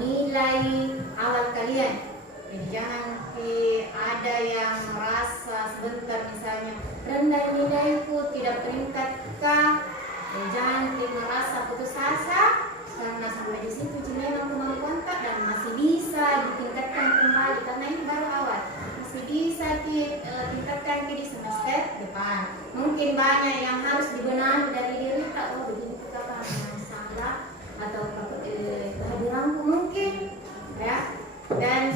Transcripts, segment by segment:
nilai awal kalian. Jadi jangan ada yang merasa sebentar misalnya rendah nilaiku, tidak peringkat K. Jangan merasa putus asa karena sampai di situ memang kemampuan tak dan masih bisa ditingkatkan kembali karena ini baru awal. Masih bisa ditingkatkan di semester depan. Mungkin banyak yang harus dibenahi dari diri tak, oh begini apa yang salah atau kehadiranku mungkin ya, dan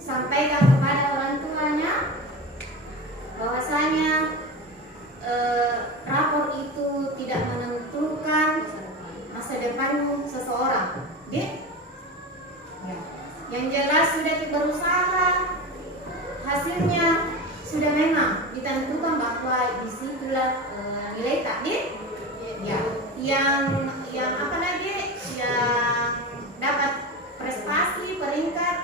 sampaikan kepada orang tuanya bahwasanya rapor itu tidak menentukan masa depan seseorang. Ya. Yang jelas sudah berusaha, hasilnya sudah memang ditentukan bahwa disitulah nilai takdir. Ya. Yang apa lagi? Yang dapat prestasi peringkat,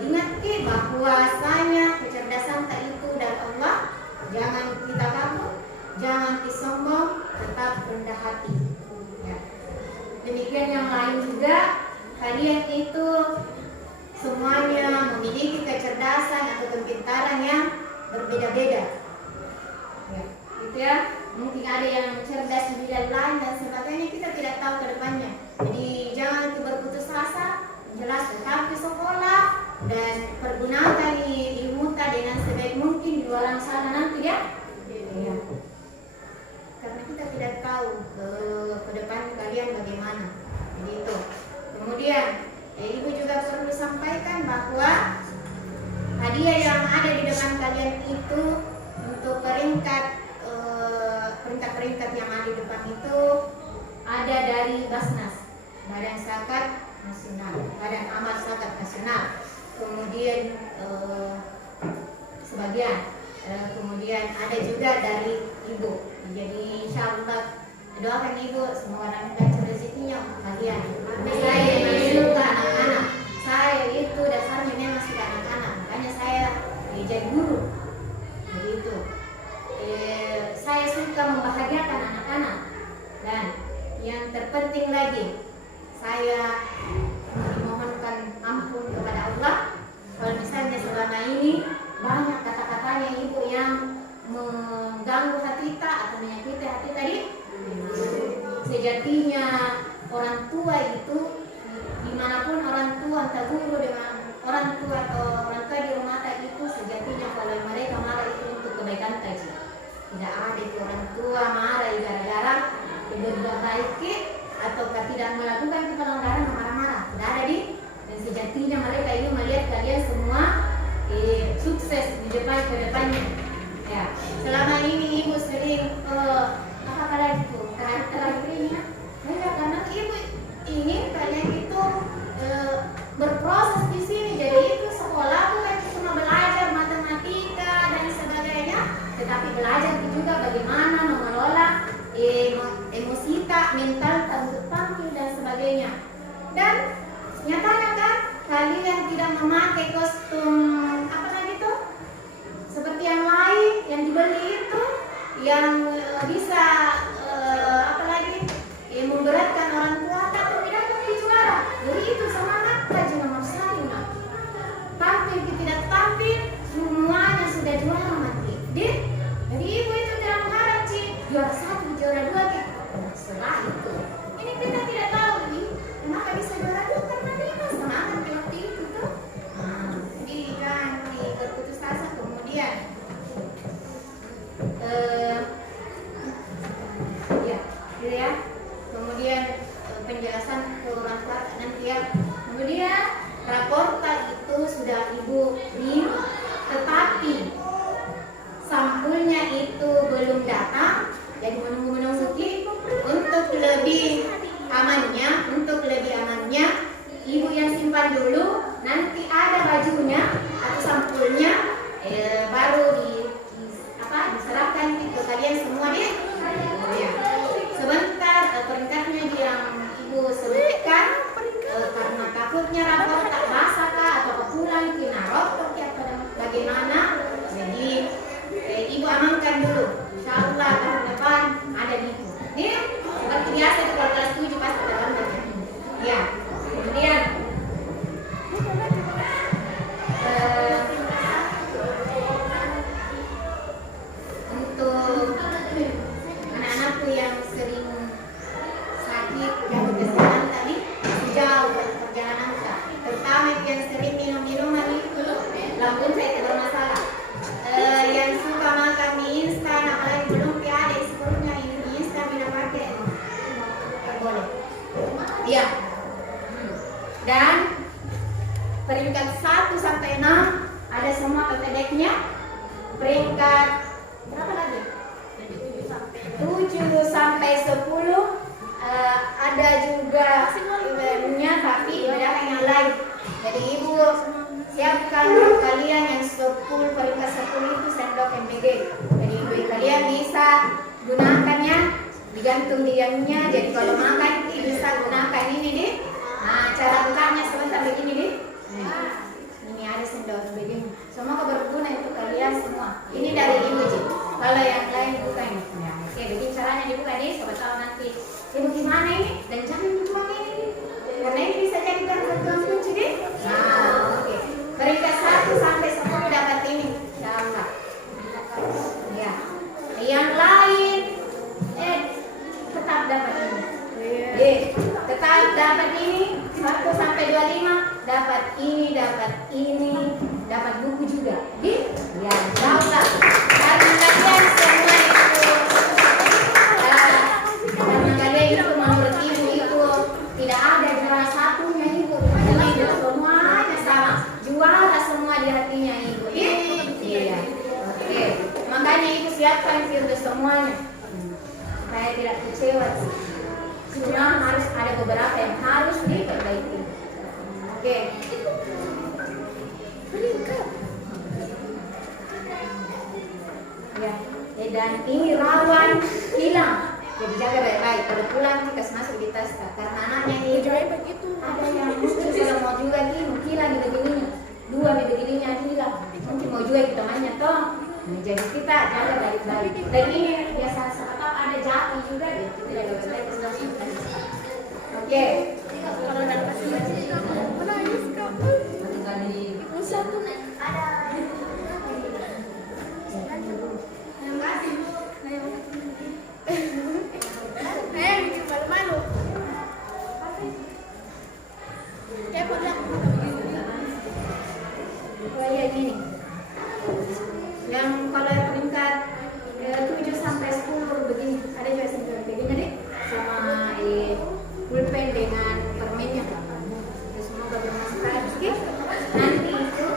diingatkan bahwasanya kecerdasan itu dari Allah. Jangan kita kabur, jangan sombong, tetap rendah hati. Ya. Demikian yang lain juga, kalian itu semuanya memiliki kecerdasan atau kepintaran yang berbeda-beda. Ya. Gitu ya. Mungkin ada yang cerdas di bidang lain dan sebagainya, kita tidak tahu ke depannya. Jadi jangan berputus asa, jelas tetap di sekolah dan pergunakan ilmu dengan sebaik mungkin di luar sana nanti ya. Ya. Karena kita tidak tahu ke depan kalian bagaimana. Begitu. Kemudian ibu juga perlu sampaikan bahwa hadiah yang ada di depan kalian itu untuk peringkat yang ada di depan itu ada dari Basnas, Badan Zakat Nasional, Badan Amal Zakat Nasional. Kemudian sebagian, kemudian ada juga dari ibu. Jadi insya Allah doakan ibu semoga lancar rezekinya untuk kalian. Saya suka anak-anak. Saya itu dasarnya memang suka anak-anak, makanya saya jadi guru. Begitu. Saya suka membahagiakan anak-anak, dan yang terpenting lagi saya memohonkan ampun kepada Allah kalau misalnya selama ini banyak kata-katanya ibu yang mengganggu hati kita atau menyakiti hati tadi. Sejatinya orang tua itu dimanapun orang tua, entah guru dengan orang tua atau orang tua di rumah itu, sejatinya kalau mereka marah itu untuk kebaikan saja. Tidak ada itu orang tua marah gara-gara diperbaiki atau tidak melakukan pelanggaran marah-marah. Tidak ada dan sejatinya mereka ini melihat kalian semua sukses di depannya. Ya, selama ini ibu sering apa lagi tuh terakhirnya, karena ibu ingin kalian itu berproses di sini. Jadi itu sekolah bukan cuma belajar matematika dan sebagainya, tetapi belajar juga bagaimana mengelola emosi tak, mental untuk tampil dan sebagainya. Dan nyatanya kan kalian tidak memakai kostum apa lagi tuh seperti yang lain yang dibeli itu yang bisa apa lagi memberatkan orang tua, tapi tidak menjadi juara. Jadi itu semangat rajin nomor 1 nak. Tampil tidak tampil semuanya sudah juara mati. Jadi ibu itu tidak mengharap juara 1, juara 2 gitu. Setelah itu ini kita tidak tahu nih kenapa bisa juara 2 karena dia semangat di waktu itu tuh. Jadi kan berputus asa. Kemudian ya, gitu ya. Kemudian penjelasan ke orang tua nanti ya. Kemudian raporta itu sudah ibu beri, tetapi sampulnya itu belum datang. Jadi menunggu untuk lebih amannya ibu yang simpan dulu, nanti ada bajunya atau sampulnya baru diserahkan ke kalian semua deh. Ya. Sebentar peringkatnya yang ibu sebutkan karena takutnya rapor tak basah kah atau kepulang kena rotok atau bagaimana. Jadi ibu amankan dulu. Insyaallah tahun depan ada di ibu. Nih seperti biasa itu kalau kelas 7 pasti terlambat ya. Ya. yang sering minum minuman itu lambung saya tidak bermasalah. Yang suka makan mie instan, apalagi belum ada sebelumnya ini mie instan tidak pakai, boleh. Iya. Dan peringkat 1 sampai 6 ada semua PPDK-nya. Peringkat berapa lagi? 7 sampai 10 ada juga eventnya, tapi bedakan yang lain. Jadi ibu siapkan kalian yang 10, peringkat 10 itu sendok MPG. Jadi ibu kalian bisa gunakannya digantung diamnya. Jadi kalau makan bisa gunakan ini nih. Nah, cara bukanya sebentar begini nih. Ini ada sendok begini. Semoga berguna untuk kalian semua. Ini dari ibu Ji. Kalau yang lain bukan. Ya, oke, begini caranya dibuka nih. Sobat tahu nanti ibu gimana ini? Dan jangan dibuang ini. Karena ini bisa jadi bantuan kunci deh. Nah, oke. Peringkat 1 sampai 10 dapat ini. Insyaallah. Ya. Yang lain tetap dapat ini. Tetap dapat ini 1 sampai 25 dapat ini, dapat buku juga. Ya, insyaallah. Karena kalian semua karena kalian itu menurut ibu itu tidak ada juara satunya ibu. Ini semuanya sama. Juara semua di hatinya ibu. Iya. Oke. Makanya ibu siapkan untuk semuanya. Saya tidak kecewa. Cuma harus ada beberapa yang harus diperbaiki. Oke. Ya, dan ini rawan hilang. Jadi jaga baik-baik. Kalau pulang kita masuk di tas karena anaknya ini ada yang mungkin kalau mau juga gini hilang begininya. 2 begininya hilang. Mungkin mau juga kita mainnya toh. Jadi kita jaga baik-baik. Dan ini biasa atau ada jati juga ya. Kita jaga baik-baik. Oke. Kalau ada kasih gini. Yang kalau peringkat 7 sampai 10 begini, ada juga sendiri begini deh, sama pulpen dengan permennya. Semoga bermanfaat. Nanti itu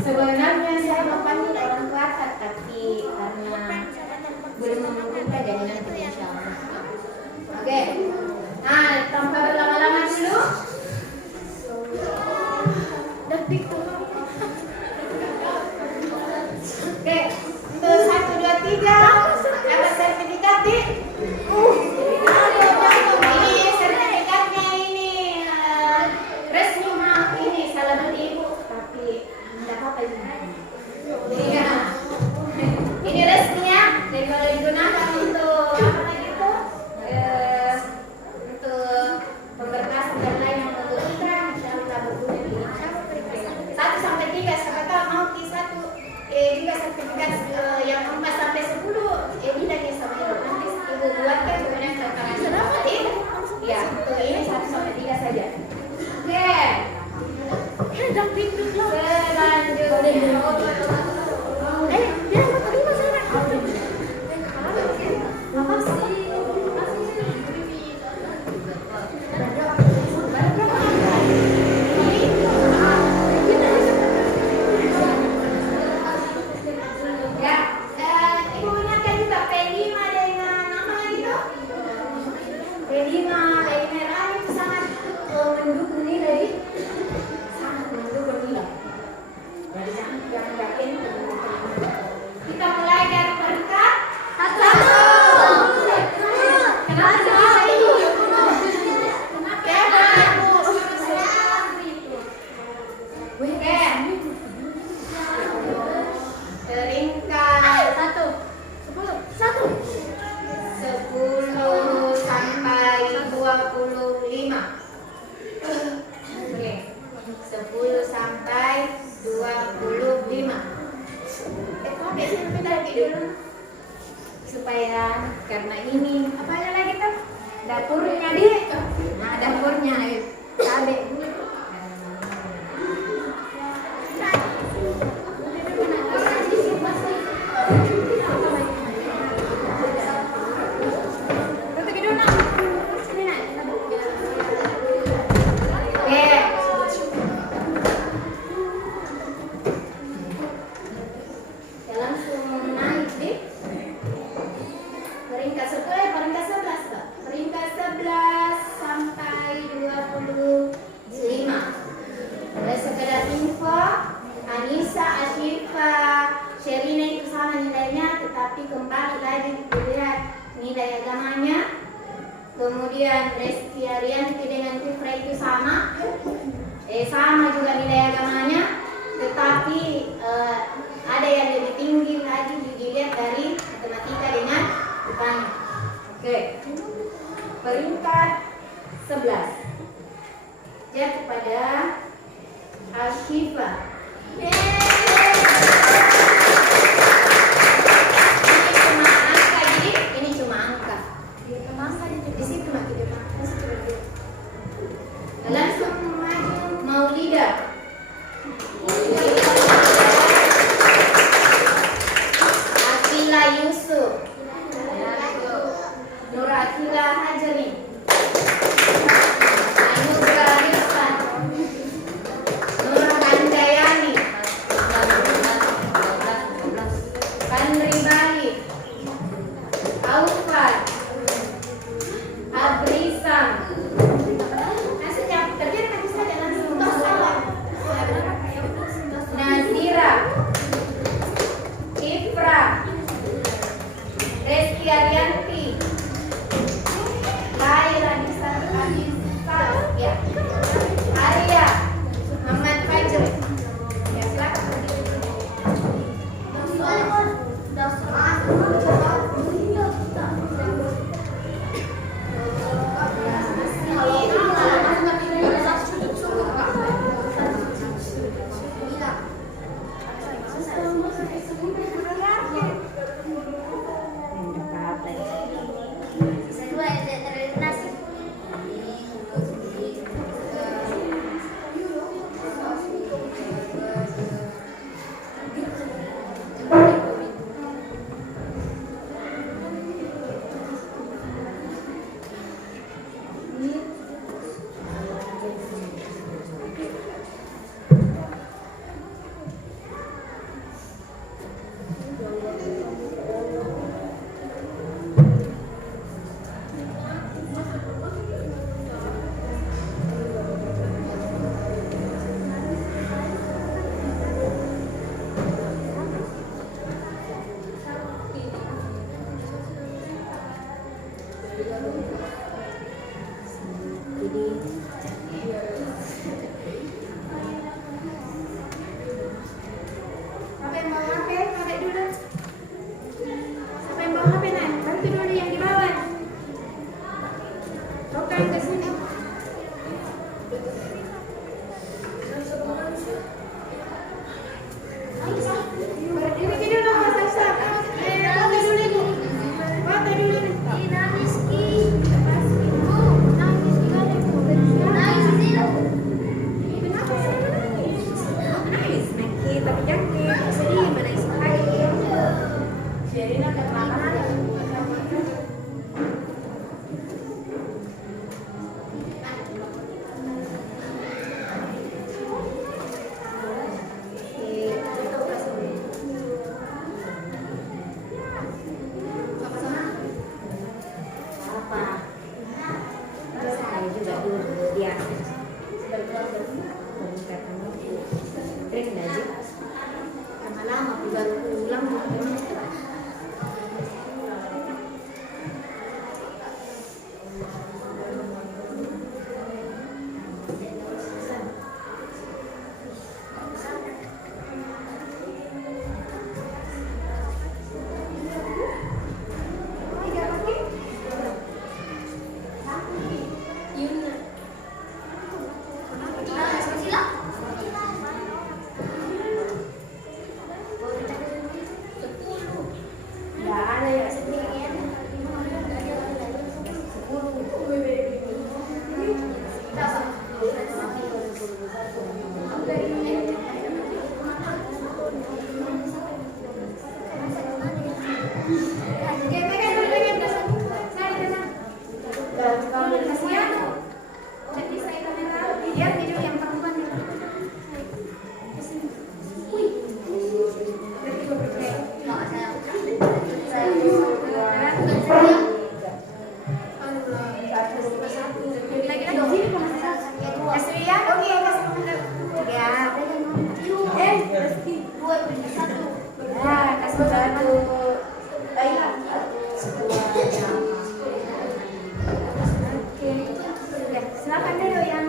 sebenarnya saya mau panggil orang tua, tapi karena belum memungkinkan jadi nanti insyaallah. Oke. Nah, tanpa berlama-lama dulu. sama. Sama juga nilai agamanya, tetapi ada yang lebih tinggi lagi dilihat dari matematika dengan IPA-nya. Oke. Peringkat 11. Jatuh kepada Al-Shifa. Ini cuma angka, jadi ini cuma angka. Di situ mati dia. Langsung maju Maulida. Akila Yusuf. Nur Akila Hajari. Anugerah Rizwan. Nur Handayani. Kandri Bali. Aufat. Abrisam. Nazira, Ifra, Reski Arianti, Laila Nisa ya, Arya, Muhammad Fajr. Ya, silakan. Silakan dulu yang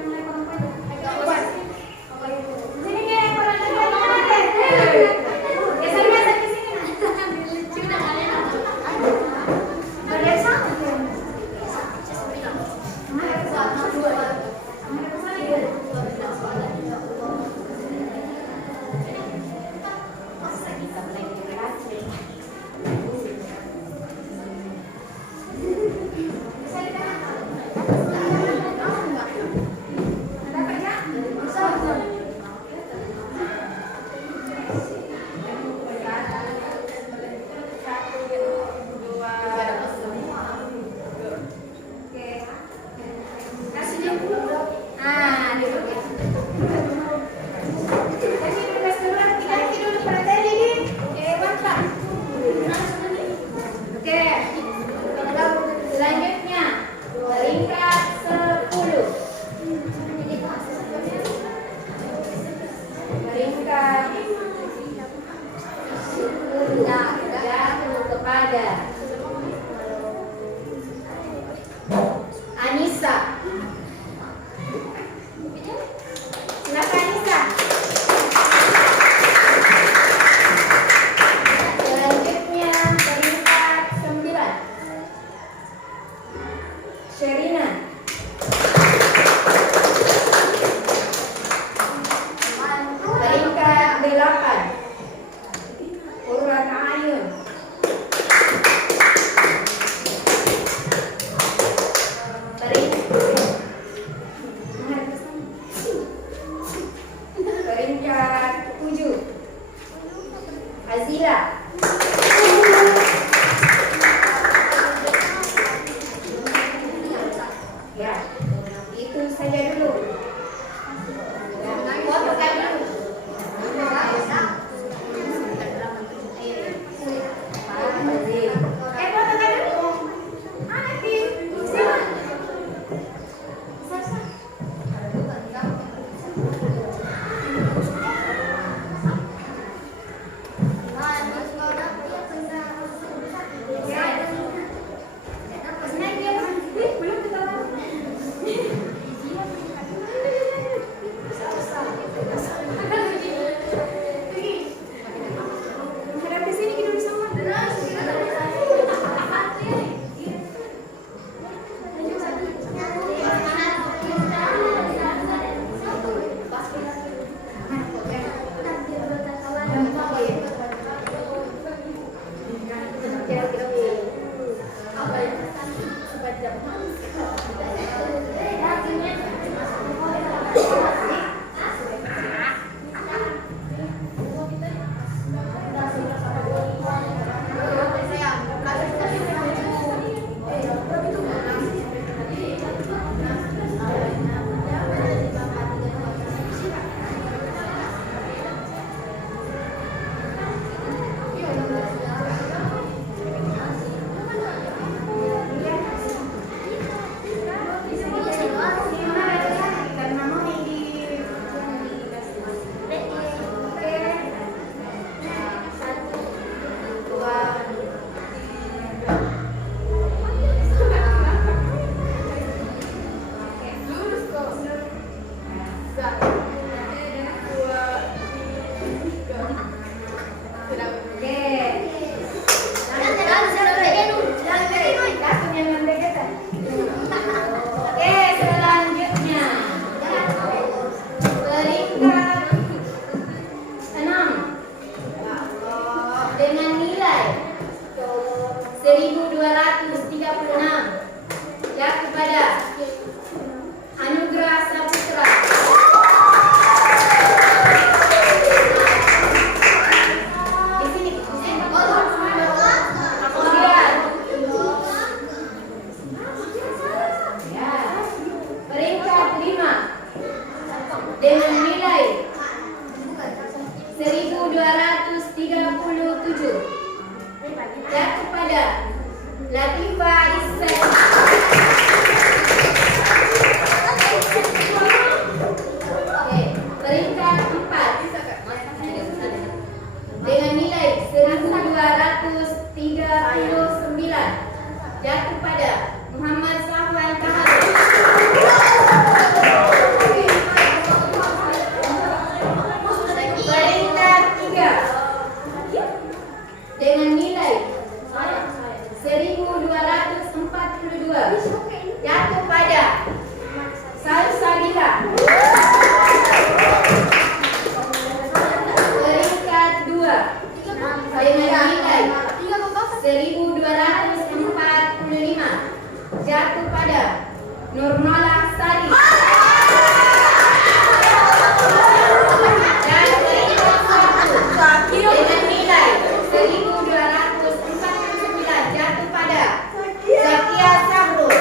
Atika. Peringkat 2 dengan nilai 1245 jatuh pada Nurmala Sari. Dan peringkat 1 dengan nilai 1249 jatuh pada Zakia Sahrul.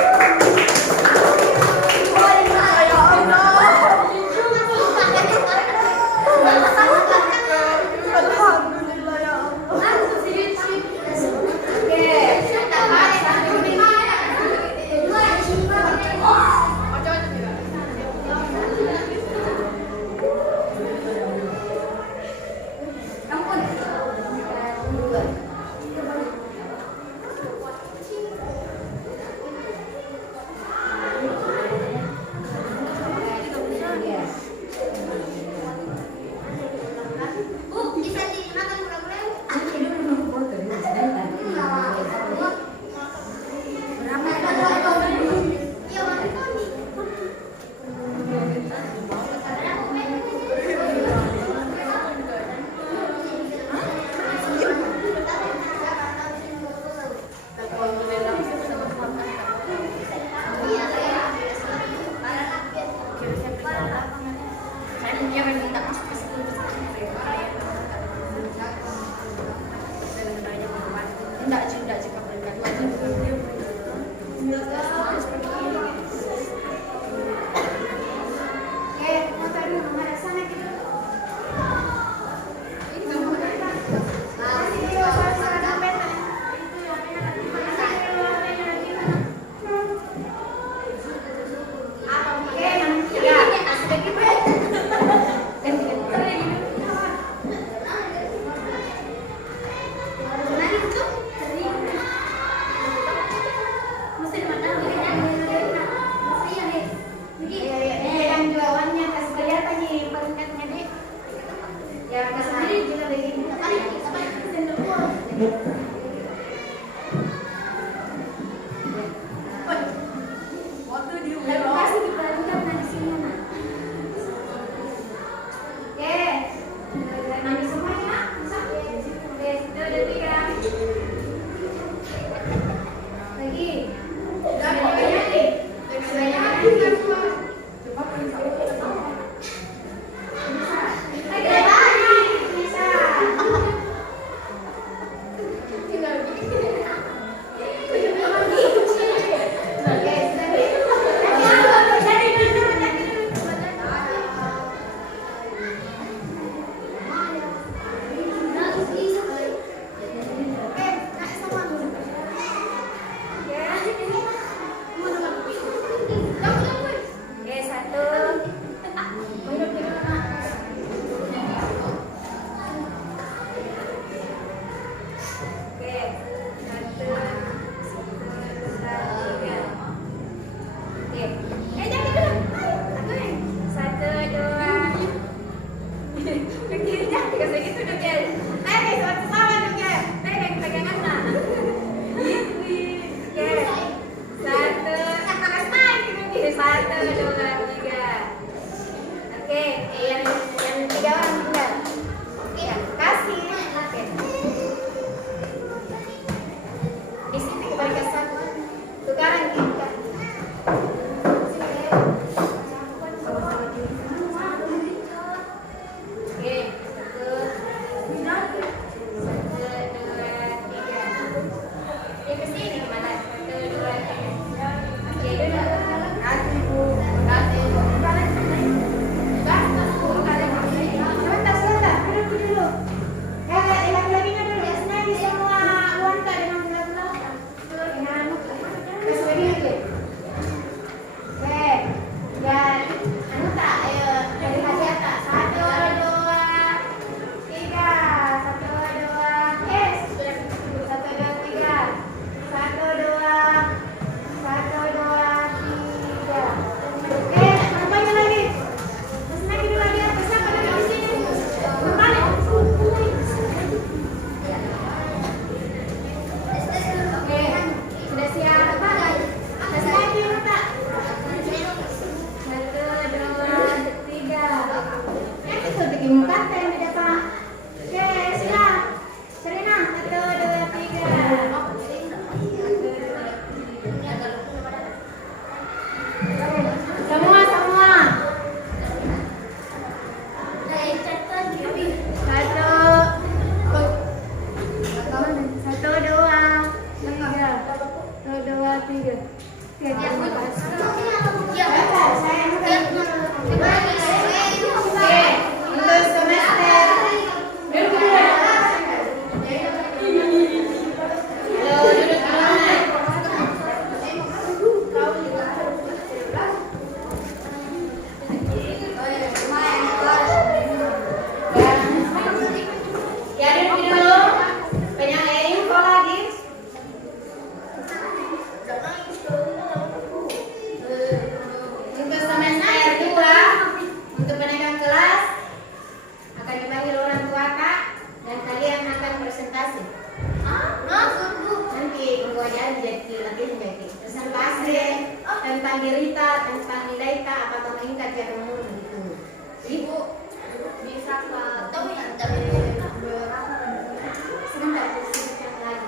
sebentar lagi.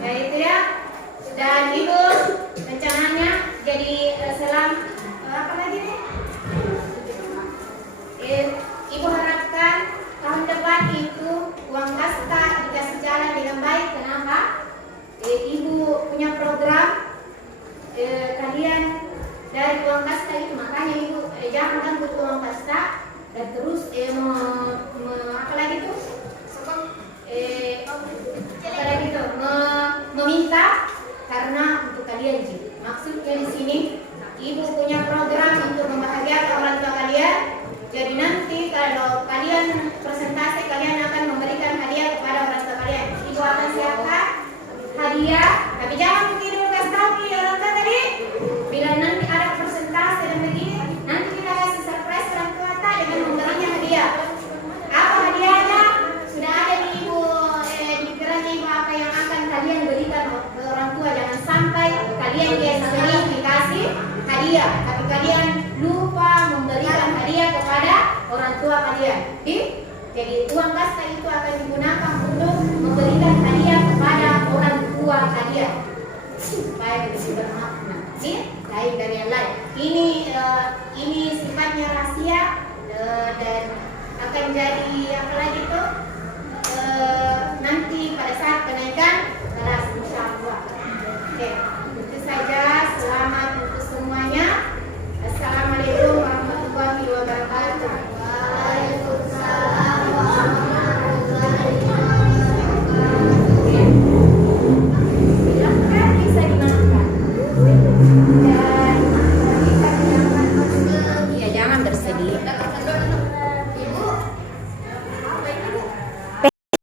Ya itu ya. Dan ibu rencananya jadi apa lagi nih? Ibu harapkan tahun depan itu uang kasta dikasih jalan dengan baik. Kenapa? Ibu punya program kalian dari uang kasta itu, makanya ibu jangan ganggu uang kasta dan terus apa lagi tuh? Apa lagi tuh? Meminta karena untuk kalian sih. Maksudnya di sini ibu punya program untuk membahagiakan orang tua kalian. Jadi nanti kalau kalian presentasi, kalian akan memberikan hadiah kepada orang tua kalian. Ibu akan siapkan hadiah, tapi jangan begini kasih tahu ke orang tua tadi. Bila nanti ada presentasi dan begini, nanti kita kasih surprise orang tua dengan memberinya hadiah. Apa hadiahnya? Sudah ada di ibu di pikirannya ibu apa yang akan kalian berikan ke orang tua. Jangan sampai kalian sering dikasih hadiah, tapi kalian lupa memberikan hadiah kepada orang tua kalian. Jadi uang kasta itu akan digunakan untuk memberikan hadiah kepada orang tua kalian supaya lebih bermakna. Lain dari yang lain. Ini sifatnya rahasia dan akan jadi apa lagi tuh nanti pada saat kenaikan kelas insyaallah. Oke, itu saja. Selamat untuk semuanya. Assalamualaikum warahmatullahi wabarakatuh. Waalaikumsalam warahmatullahi wabarakatuh. Silakan bisa dimakan. Dan bisa dimakan. Ya jangan bersedih.